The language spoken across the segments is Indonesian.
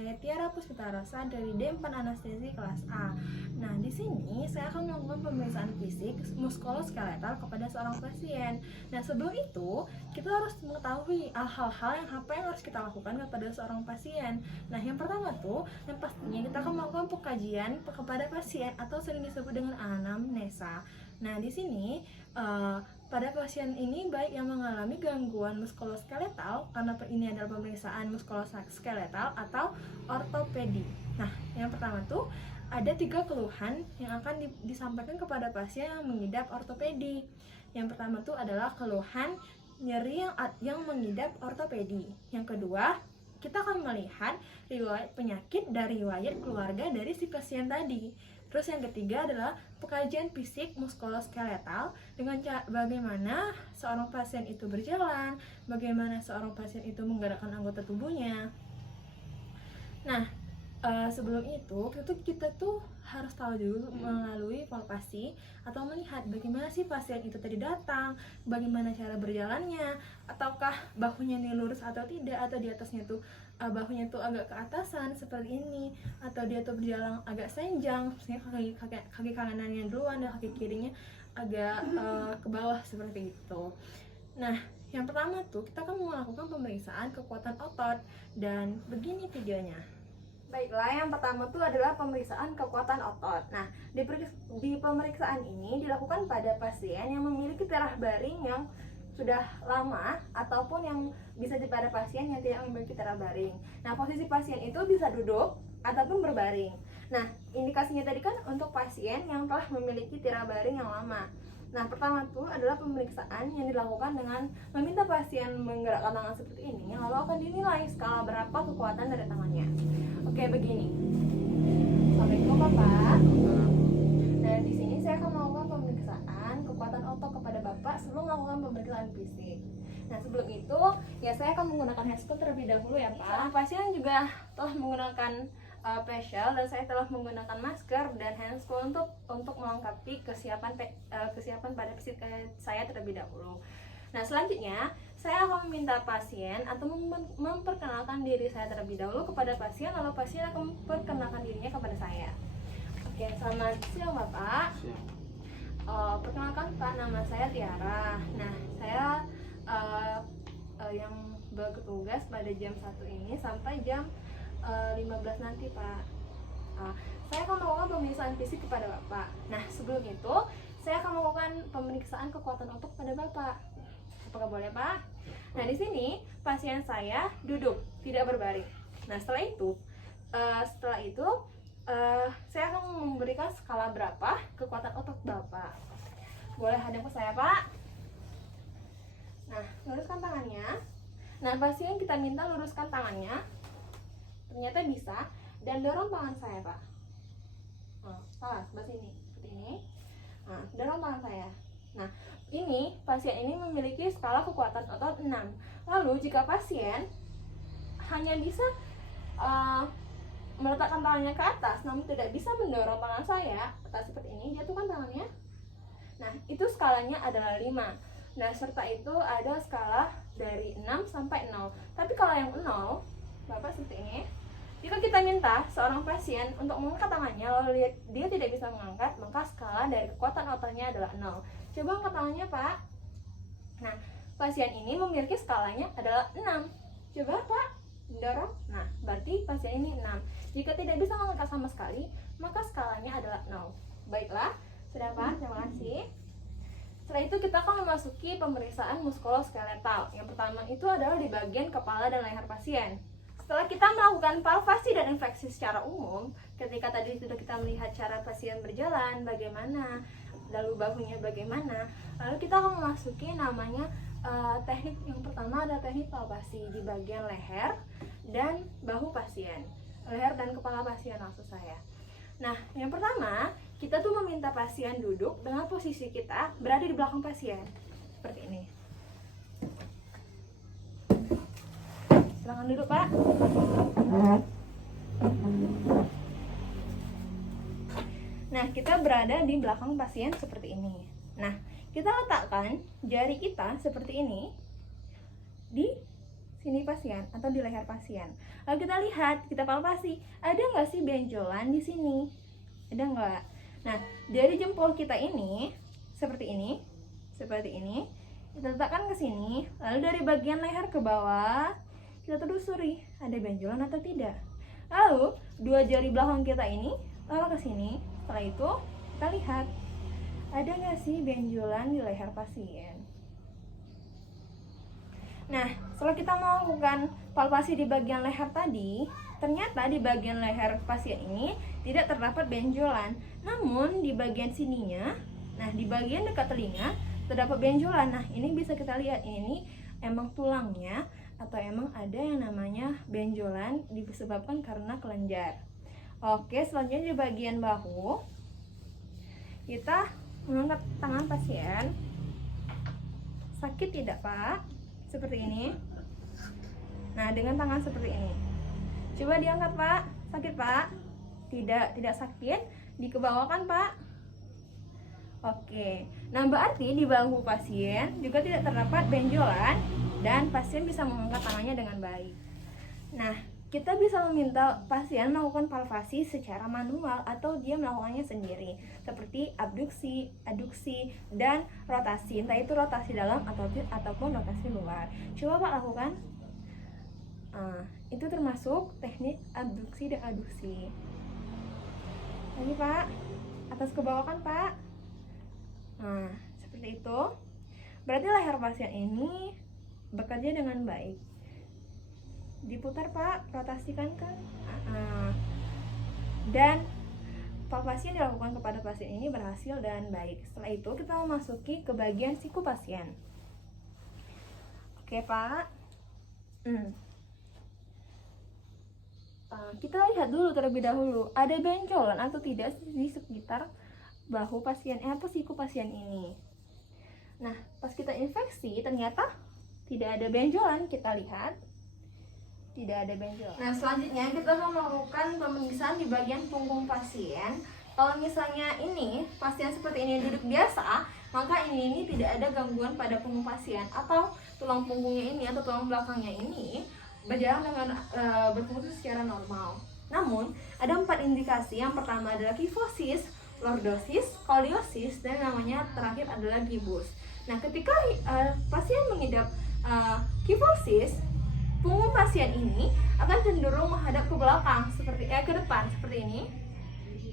saya Tiara Puspitarosa dari D4 Anestesi kelas A. Nah, di sini saya akan melakukan pemeriksaan fisik muskuloskeletal kepada seorang pasien. Nah, sebelum itu kita harus mengetahui hal-hal yang apa yang harus kita lakukan kepada seorang pasien. Nah, yang pertama tuh, yang pastinya kita akan melakukan pengkajian kepada pasien atau sering disebut dengan anamnesa. Nah, di sini pada pasien ini baik yang mengalami gangguan muskuloskeletal, karena ini adalah pemeriksaan muskuloskeletal atau ortopedi. Nah, yang pertama tuh ada 3 keluhan yang akan disampaikan kepada pasien yang mengidap ortopedi. Yang pertama tuh adalah keluhan nyeri yang mengidap ortopedi. Yang kedua, kita akan melihat riwayat penyakit dari riwayat keluarga dari si pasien tadi. Terus yang ketiga adalah pengkajian fisik muskuloskeletal dengan bagaimana seorang pasien itu berjalan, bagaimana seorang pasien itu menggerakkan anggota tubuhnya. Nah, sebelum itu kita tuh harus tahu dulu melalui palpasi atau melihat bagaimana sih pasien itu tadi datang, bagaimana cara berjalannya, ataukah bahunya ini lurus atau tidak, atau di atasnya tuh bahunya tuh agak ke atasan seperti ini, atau dia tuh berjalan agak senjang, misalnya kaki kanannya duluan dan kaki kirinya agak ke bawah seperti itu. Nah, yang pertama tuh kita akan melakukan pemeriksaan kekuatan otot, dan begini videonya. Baiklah, yang pertama itu adalah pemeriksaan kekuatan otot. Nah, di pemeriksaan ini dilakukan pada pasien yang memiliki darah baring yang sudah lama ataupun yang bisa pada pasien yang tidak memiliki darah baring. Nah, posisi pasien itu bisa duduk ataupun berbaring. Nah, indikasinya tadi kan untuk pasien yang telah memiliki darah baring yang lama. Nah, pertama itu adalah pemeriksaan yang dilakukan dengan meminta pasien menggerakkan tangan seperti ini, lalu akan dinilai skala berapa kekuatan dari tangannya. Oke, begini. Assalamualaikum Bapak. Nah, di sini saya akan melakukan pemeriksaan kekuatan otot kepada Bapak sebelum melakukan pemeriksaan fisik. Nah, sebelum itu ya saya akan menggunakan handscoon terlebih dahulu ya Pak. Pasien juga telah menggunakan facial dan saya telah menggunakan masker dan handscoon untuk melengkapi kesiapan pada fisik saya terlebih dahulu. Nah, selanjutnya saya akan meminta pasien atau memperkenalkan diri saya terlebih dahulu kepada pasien, lalu pasien akan memperkenalkan dirinya kepada saya. Oke, selamat siang Bapak. Perkenalkan Pak, nama saya Tiara. Nah, saya yang bertugas pada jam 1 ini sampai jam 15 nanti Pak. Saya akan melakukan pemeriksaan fisik kepada Bapak. Nah, sebelum itu saya akan melakukan pemeriksaan kekuatan otot pada Bapak. Apakah boleh Pak? Nah, di sini pasien saya duduk, tidak berbaring. Nah, setelah itu saya akan memberikan skala berapa kekuatan otot Bapak. Boleh hadap ke saya Pak. Nah, luruskan tangannya. Nah, pasien kita minta luruskan tangannya. Ternyata bisa, dan dorong tangan saya Pak. Salah, sebelah sini, seperti ini. Nah, dorong tangan saya. Nah, ini pasien ini memiliki skala kekuatan otot 6. Lalu jika pasien hanya bisa meletakkan tangannya ke atas namun tidak bisa mendorong tangan saya atas seperti ini, jatuhkan tangannya. Nah, itu skalanya adalah 5. Nah, serta itu ada skala dari 6 sampai 0. Tapi kalau yang 0, Bapak seperti ini. Jika kita minta seorang pasien untuk mengangkat tangannya lalu dia tidak bisa mengangkat, maka skala dari kekuatan ototnya adalah 0. Coba angkat tangannya Pak. Nah, pasien ini memiliki skalanya adalah 6. Coba Pak, dorong. Nah, berarti pasien ini 6. Jika tidak bisa mengangkat sama sekali, maka skalanya adalah 0. Baiklah, sudah Pak, terima kasih. Setelah itu kita akan memasuki pemeriksaan muskuloskeletal. Yang pertama itu adalah di bagian kepala dan leher pasien. Setelah kita melakukan palpasi dan infeksi secara umum, ketika tadi sudah kita melihat cara pasien berjalan, bagaimana, lalu bahunya bagaimana, lalu kita akan memasuki namanya teknik yang pertama adalah teknik palpasi di bagian leher dan bahu pasien, leher dan kepala pasien maksud saya. Nah, yang pertama kita tuh meminta pasien duduk dengan posisi kita berada di belakang pasien seperti ini. Silakan duduk Pak. Nah, kita berada di belakang pasien seperti ini. Nah, kita letakkan jari kita seperti ini di sini pasien atau di leher pasien. Lalu kita lihat, kita palpasi, ada nggak sih benjolan di sini? Ada nggak? Nah, dari jempol kita ini seperti ini, kita letakkan ke sini, lalu dari bagian leher ke bawah kita telusuri ada benjolan atau tidak. Lalu dua jari belakang kita ini taruh ke sini. Setelah itu kita lihat ada nggak sih benjolan di leher pasien. Nah, setelah kita melakukan palpasi di bagian leher tadi, ternyata di bagian leher pasien ini tidak terdapat benjolan. Namun di bagian sininya, nah di bagian dekat telinga terdapat benjolan. Nah, ini bisa kita lihat, ini emang tulangnya atau emang ada yang namanya benjolan disebabkan karena kelenjar. Oke, selanjutnya di bagian bahu kita mengangkat tangan pasien. Sakit tidak, Pak? Seperti ini. Nah, dengan tangan seperti ini. Coba diangkat, Pak. Sakit, Pak? Tidak sakit. Dikebawahkan, Pak. Oke. Nah, berarti di bahu pasien juga tidak terdapat benjolan dan pasien bisa mengangkat tangannya dengan baik. Nah, kita bisa meminta pasien melakukan palpasi secara manual atau dia melakukannya sendiri, seperti abduksi, aduksi, dan rotasi, entah itu rotasi dalam ataupun rotasi luar. Coba Pak lakukan. Itu termasuk teknik abduksi dan aduksi. Lagi Pak, atas ke bawah kan Pak. Nah, seperti itu. Berarti leher pasien ini bekerja dengan baik. Diputar Pak, rotasikan kan. Dan palpasi yang dilakukan kepada pasien ini berhasil dan baik. Setelah itu kita memasuki ke bagian siku pasien. Oke Pak. Kita lihat dulu terlebih dahulu ada benjolan atau tidak di sekitar bahu pasien atau siku pasien ini. Nah, pas kita infeksi ternyata tidak ada benjolan, kita lihat tidak ada benjolan. Nah, selanjutnya kita akan melakukan pemeriksaan di bagian punggung pasien. Kalau misalnya ini pasien seperti ini duduk biasa, maka ini tidak ada gangguan pada punggung pasien, atau tulang punggungnya ini atau tulang belakangnya ini berjalan dengan berfungsi secara normal. Namun ada 4 indikasi. Yang pertama adalah kifosis, lordosis, skoliosis, dan namanya terakhir adalah gibus. Nah, ketika pasien mengidap kifosis, punggung pasien ini akan cenderung menghadap ke belakang seperti ke depan seperti ini.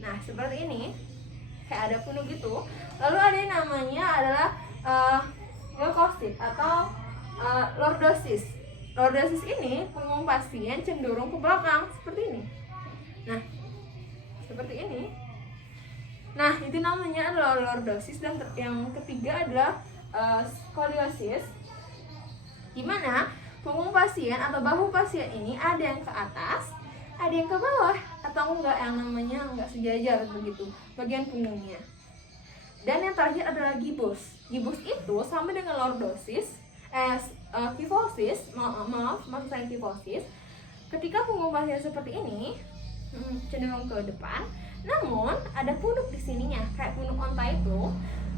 Nah, seperti ini. Kayak ada punuk gitu. Lalu ada yang namanya adalah leukosit atau lordosis. Lordosis ini punggung pasien cenderung ke belakang seperti ini. Nah, seperti ini. Nah, itu namanya adalah lordosis. Dan yang ketiga adalah skoliosis, di mana punggung pasien atau bahu pasien ini ada yang ke atas, ada yang ke bawah, atau enggak yang namanya enggak sejajar begitu bagian punggungnya. Dan yang terakhir adalah gibus. Gibus itu sama dengan lordosis, kifosis, maksud saya kifosis. Ketika punggung pasien seperti ini cenderung ke depan, namun ada punuk di sininya kayak punuk onta itu.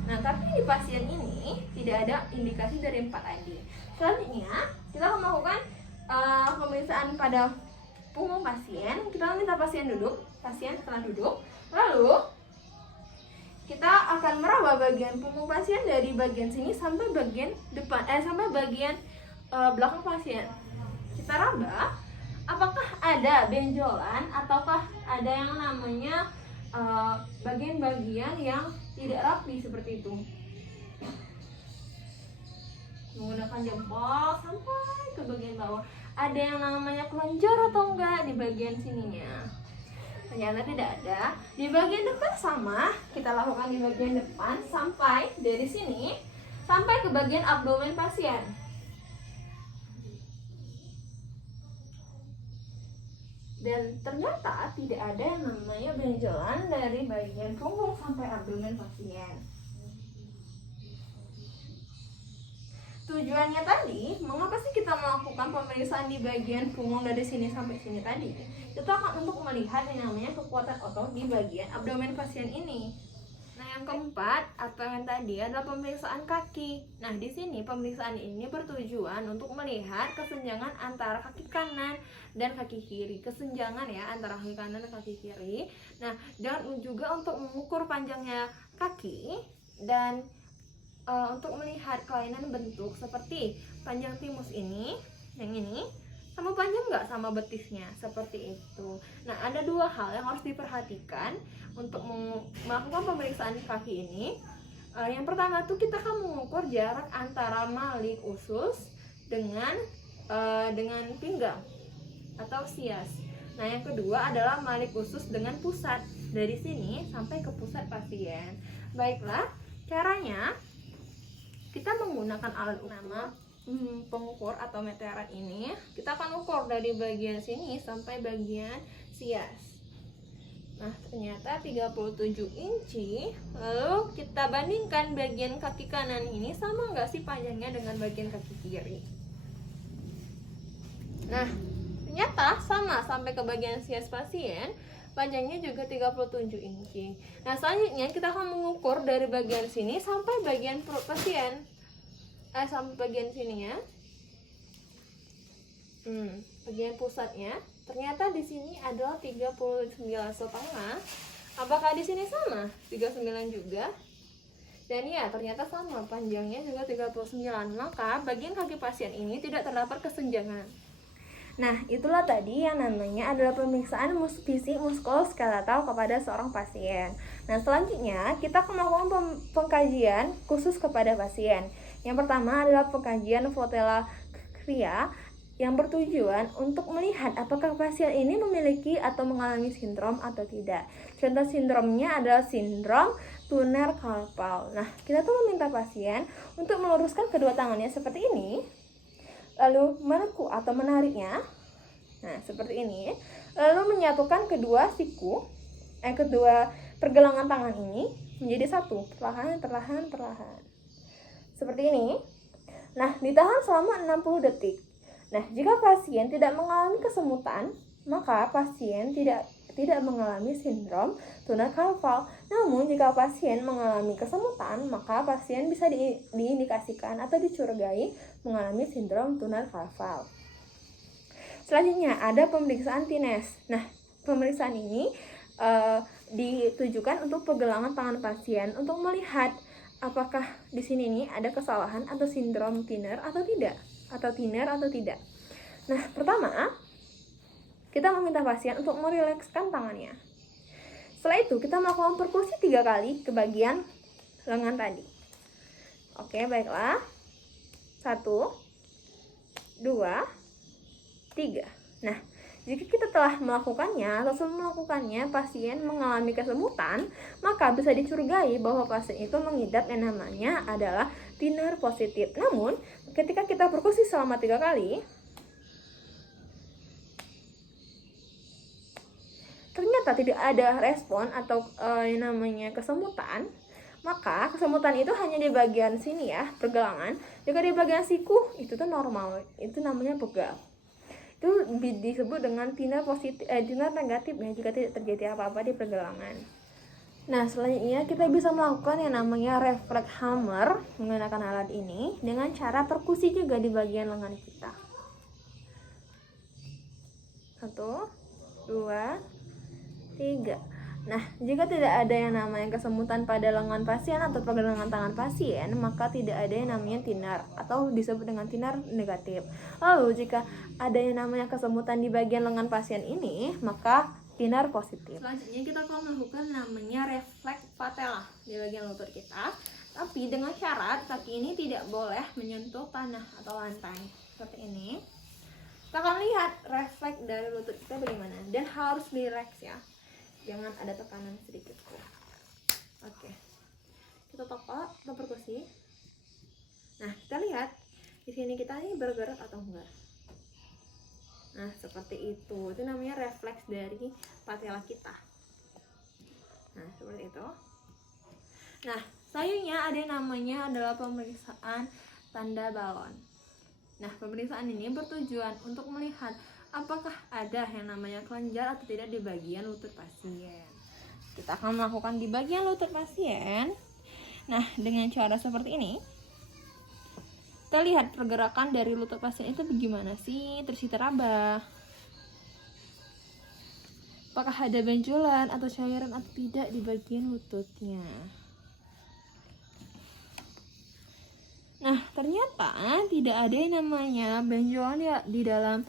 Nah, tapi di pasien ini tidak ada indikasi dari 4 tadi. Selanjutnya kita akan melakukan pemeriksaan pada punggung pasien. Kita minta pasien duduk, pasien setelah duduk, lalu kita akan meraba bagian punggung pasien dari bagian sini sampai bagian depan, sampai bagian belakang pasien. Kita raba, apakah ada benjolan ataukah ada yang namanya bagian-bagian yang tidak rapi seperti itu. Menggunakan jempol sampai ke bagian bawah. Ada yang namanya kelenjar atau enggak di bagian sininya? Ternyata tidak ada. Di bagian depan sama, kita lakukan di bagian depan sampai dari sini sampai ke bagian abdomen pasien. Dan ternyata tidak ada yang namanya benjolan dari bagian punggung sampai abdomen pasien. Tujuannya tadi, mengapa sih kita melakukan pemeriksaan di bagian punggung dari sini sampai sini tadi? Itu akan untuk melihat yang namanya kekuatan otot di bagian abdomen pasien ini. Nah, yang keempat atau yang tadi adalah pemeriksaan kaki. Nah, di sini pemeriksaan ini bertujuan untuk melihat kesenjangan antara kaki kanan dan kaki kiri. Kesenjangan ya antara kaki kanan dan kaki kiri. Nah, dan juga untuk mengukur panjangnya kaki dan untuk melihat kelainan bentuk seperti panjang timus ini, yang ini sama panjang nggak sama betisnya, seperti itu. Nah, ada dua hal yang harus diperhatikan untuk melakukan pemeriksaan kaki ini. Yang pertama tuh kita akan mengukur jarak antara malik usus dengan pinggang atau sias. Nah, yang kedua adalah malik usus dengan pusat, dari sini sampai ke pusat pasien. Baiklah, caranya kita menggunakan alat pengukur atau meteran ini. Kita akan ukur dari bagian sini sampai bagian sias. Nah, ternyata 37 inci. Lalu kita bandingkan bagian kaki kanan ini sama nggak sih panjangnya dengan bagian kaki kiri. Nah, ternyata sama sampai ke bagian sias pasien. Panjangnya juga 37 inci. Nah, selanjutnya kita akan mengukur dari bagian sini sampai bagian perut pasien. Sampai bagian sininya, bagian pusatnya. Ternyata di sini adalah 39,5. Apakah di sini sama? 39 juga. Dan ya, ternyata sama, panjangnya juga 39. Maka bagian kaki pasien ini tidak terdapat kesenjangan. Nah, itulah tadi yang namanya adalah pemeriksaan fisik muskuloskeletal kepada seorang pasien. Nah, selanjutnya kita akan melakukan pengkajian khusus kepada pasien. Yang pertama adalah pengkajian fotelakria yang bertujuan untuk melihat apakah pasien ini memiliki atau mengalami sindrom atau tidak. Contoh sindromnya adalah sindrom Turner carpal. Nah, kita tuh meminta pasien untuk meluruskan kedua tangannya seperti ini, lalu menekuk atau menariknya, nah seperti ini, lalu menyatukan kedua pergelangan tangan ini menjadi satu, perlahan, seperti ini. Nah, ditahan selama 60 detik. Nah, jika pasien tidak mengalami kesemutan, maka pasien tidak mengalami sindrom Turner carpal. Namun, jika pasien mengalami kesemutan, maka pasien bisa diindikasikan atau dicurigai mengalami sindrom Turner carpal. Selanjutnya ada pemeriksaan Tines. Nah, pemeriksaan ini ditujukan untuk pergelangan tangan pasien untuk melihat apakah di sini nih ada kesalahan atau sindrom Turner atau tidak, Nah, pertama kita meminta pasien untuk merilekskan tangannya. Setelah itu kita melakukan perkusi 3 kali ke bagian lengan tadi. Oke, baiklah. 1, 2, 3. Nah, jika kita telah melakukannya atau sebelum melakukannya pasien mengalami kesemutan, maka bisa dicurigai bahwa pasien itu mengidap yang namanya adalah Turner positif. Namun, ketika kita perkusi selama 3 kali, ternyata tidak ada respon atau yang namanya kesemutan, maka kesemutan itu hanya di bagian sini ya, pergelangan. Jika di bagian siku, itu tuh normal, itu namanya pegal. Itu disebut dengan Turner negatif ya, jika tidak terjadi apa-apa di pergelangan. Nah, selanjutnya kita bisa melakukan yang namanya reflex hammer menggunakan alat ini dengan cara perkusi juga di bagian lengan kita. 1, 2, 3. Nah, jika tidak ada yang namanya kesemutan pada lengan pasien atau pergelangan tangan pasien, maka tidak ada yang namanya Turner atau disebut dengan Turner negatif. Lalu, jika ada yang namanya kesemutan di bagian lengan pasien ini, maka Turner positif. Selanjutnya kita akan melakukan namanya refleks patella di bagian lutut kita, tapi dengan syarat kaki ini tidak boleh menyentuh tanah atau lantai. Seperti ini. Kita akan lihat refleks dari lutut kita bagaimana, dan harus rileks ya. Jangan ada tekanan sedikit kok. Oke. Kita tokok, kita perkusi. Nah, kita lihat di sini kita ini bergerak atau enggak. Nah, seperti itu. Itu namanya refleks dari patella kita. Nah, seperti itu. Nah, selanjutnya ada yang namanya adalah pemeriksaan tanda balon. Nah, pemeriksaan ini bertujuan untuk melihat apakah ada yang namanya kelenjar atau tidak di bagian lutut pasien. kita akan melakukan di bagian lutut pasien. Nah, dengan cara seperti ini, kita lihat pergerakan dari lutut pasien itu bagaimana sih, terus kita raba. Apakah ada benjolan atau cairan atau tidak di bagian lututnya. Nah, ternyata tidak ada yang namanya benjolan di dalam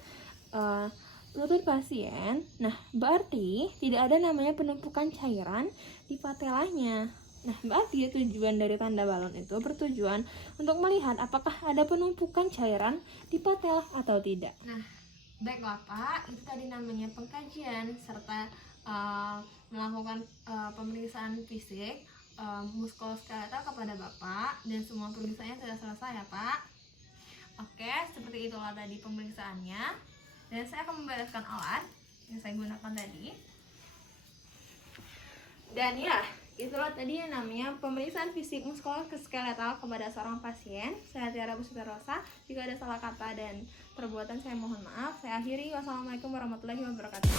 lutut pasien. Nah, berarti tidak ada namanya penumpukan cairan di patelanya. Nah, berarti tujuan dari tanda balon itu bertujuan untuk melihat apakah ada penumpukan cairan di patel atau tidak. Nah, baiklah Pak, itu tadi namanya pengkajian serta melakukan pemeriksaan fisik muskuloskeletal kepada Bapak, dan semua pemeriksaannya sudah selesai ya Pak. Oke, seperti itulah tadi pemeriksaannya, dan saya akan membereskan alat yang saya gunakan tadi. Dan ya, itulah tadi yang namanya pemeriksaan fisik muskuloskeletal kepada seorang pasien. Saya Tiara Busita Rosa. Jika ada salah kata dan perbuatan saya mohon maaf. Saya akhiri. Wassalamualaikum warahmatullahi wabarakatuh.